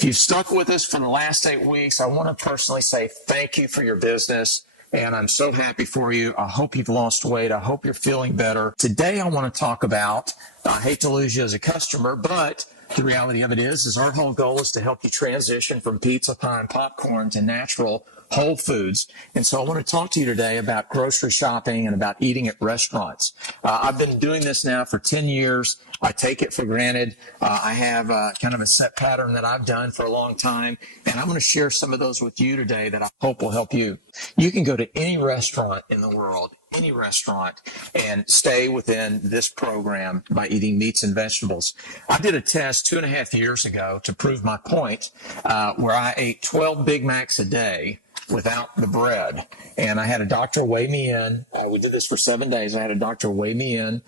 If you've stuck with us for the last 8 weeks, I want to personally say thank you for your business. And I'm so happy for you. I hope you've lost weight. I hope you're feeling better. Today, I want to talk about, I hate to lose you as a customer, but the reality of it is our whole goal is to help you transition from pizza, pie, and popcorn to natural whole foods. And so I want to talk to you today about grocery shopping and about eating at restaurants. I've been doing this now for 10 years. I take it for granted. I have kind of a set pattern that I've done for a long time, and I'm going to share some of those with you today that I hope will help you. You can go to any restaurant in the world, any restaurant, and stay within this program by eating meats and vegetables. I did a test 2.5 years ago to prove my point, where I ate 12 Big Macs a day without the bread. And I had a doctor weigh me in. We did this for 7 days. I had a doctor weigh me in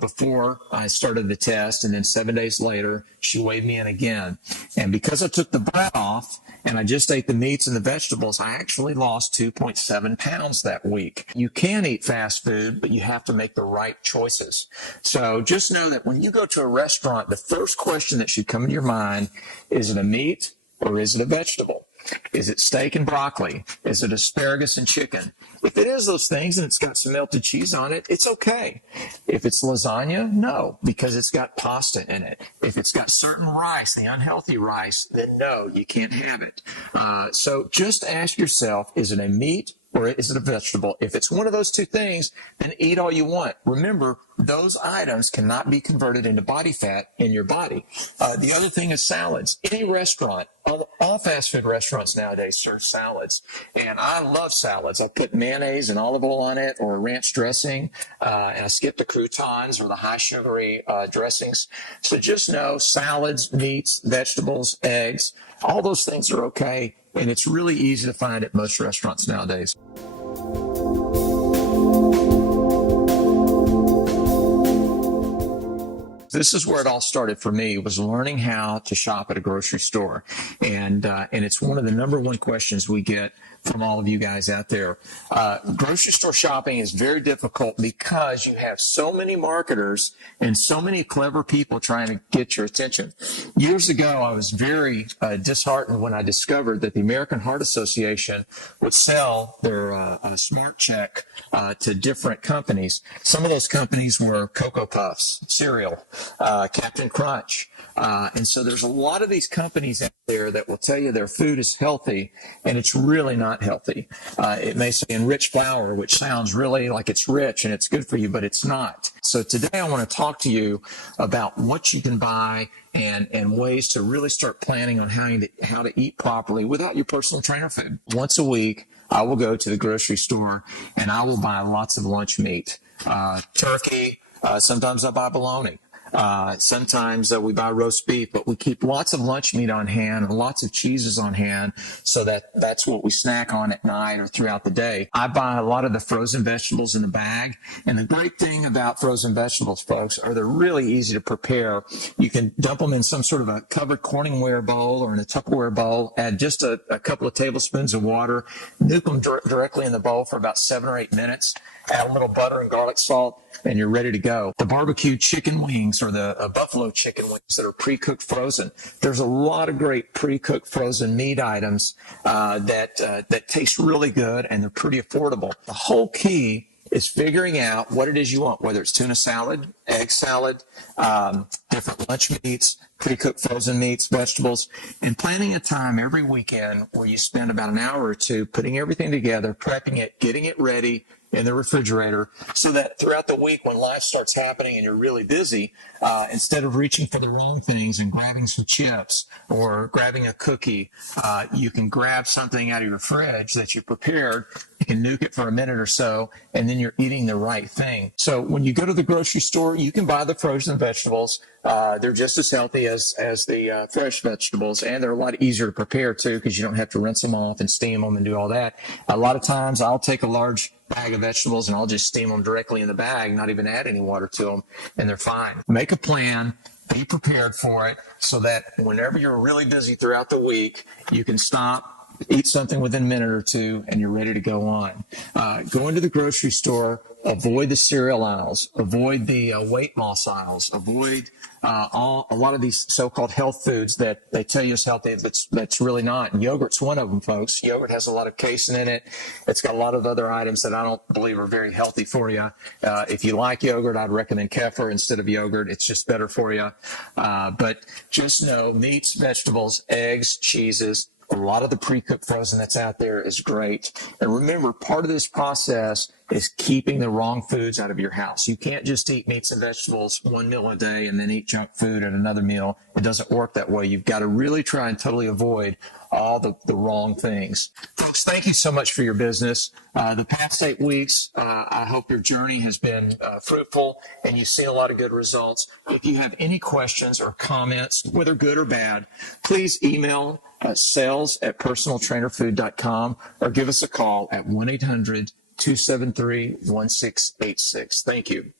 before I started the test, and then 7 days later, she weighed me in again. And because I took the bread off and I just ate the meats and the vegetables, I actually lost 2.7 pounds that week. You can eat fast food, but you have to make the right choices. So just know that when you go to a restaurant, the first question that should come to your mind, is it a meat or is it a vegetable? Is it steak and broccoli? Is it asparagus and chicken? If it is those things and it's got some melted cheese on it, it's okay. If it's lasagna, no, because it's got pasta in it. If it's got certain rice, the unhealthy rice, then no, you can't have it. So just ask yourself, is it a meat or is it a vegetable? If it's one of those two things, then eat all you want. Remember, those items cannot be converted into body fat in your body. The other thing is salads. Any restaurant, all fast food restaurants nowadays serve salads. And I love salads. I put mayonnaise and olive oil on it, or ranch dressing, and I skip the croutons or the high sugary dressings. So just know salads, meats, vegetables, eggs, all those things are okay. And it's really easy to find at most restaurants nowadays. This is where it all started for me, was learning how to shop at a grocery store. And it's one of the number one questions we get from all of you guys out there. Grocery store shopping is very difficult because you have so many marketers and so many clever people trying to get your attention. Years ago, I was very disheartened when I discovered that the American Heart Association would sell their Smart Check to different companies. Some of those companies were Cocoa Puffs, cereal, Captain Crunch. And so there's a lot of these companies out there that will tell you their food is healthy, and it's really not healthy. It may say enriched flour, which sounds really like it's rich and it's good for you, but it's not. So today I want to talk to you about what you can buy and ways to really start planning on how to eat properly without your personal trainer food. Once a week, I will go to the grocery store and I will buy lots of lunch meat, turkey. Sometimes I buy bologna. Sometimes we buy roast beef, but we keep lots of lunch meat on hand and lots of cheeses on hand, so that's what we snack on at night or throughout the day. I buy a lot of the frozen vegetables in the bag, and the great thing about frozen vegetables, folks, are they're really easy to prepare. You can dump them in some sort of a covered Corningware bowl or in a Tupperware bowl, add just a couple of tablespoons of water, nuke them directly in the bowl for about 7 or 8 minutes, add a little butter and garlic salt, and you're ready to go. The barbecue chicken wings or the buffalo chicken wings that are pre-cooked frozen. There's a lot of great pre-cooked frozen meat items that taste really good, and they're pretty affordable. The whole key is figuring out what it is you want, whether it's tuna salad, egg salad, different lunch meats, pre-cooked frozen meats, vegetables, and planning a time every weekend where you spend about an hour or two putting everything together, prepping it, getting it ready in the refrigerator, so that throughout the week when life starts happening and you're really busy, instead of reaching for the wrong things and grabbing some chips or grabbing a cookie, you can grab something out of your fridge that you prepared. You can nuke it for a minute or so, and then you're eating the right thing. So when you go to the grocery store, you can buy the frozen vegetables. They're just as healthy as the fresh vegetables, and they're a lot easier to prepare too, because you don't have to rinse them off and steam them and do all that. A lot of times I'll take a large bag of vegetables and I'll just steam them directly in the bag, not even add any water to them, and they're fine. Make a plan. Be prepared for it, so that whenever you're really busy throughout the week, you can stop, eat something within a minute or two, and you're ready to go on. Go into the grocery store, avoid the cereal aisles, avoid the weight loss aisles, avoid a lot of these so-called health foods that they tell you is healthy that's really not. And yogurt's one of them, folks. Yogurt has a lot of casein in it. It's got a lot of other items that I don't believe are very healthy for you. If you like yogurt, I'd recommend kefir instead of yogurt. It's just better for you. But just know meats, vegetables, eggs, cheeses, a lot of the pre-cooked frozen that's out there is great. And remember, part of this process is keeping the wrong foods out of your house. You can't just eat meats and vegetables one meal a day and then eat junk food at another meal. It doesn't work that way. You've got to really try and totally avoid all the wrong things. Folks, thank you so much for your business. The past 8 weeks, I hope your journey has been fruitful and you've seen a lot of good results. If you have any questions or comments, whether good or bad, please email sales@personaltrainerfood.com or give us a call at 1-800-273-1686. Thank you.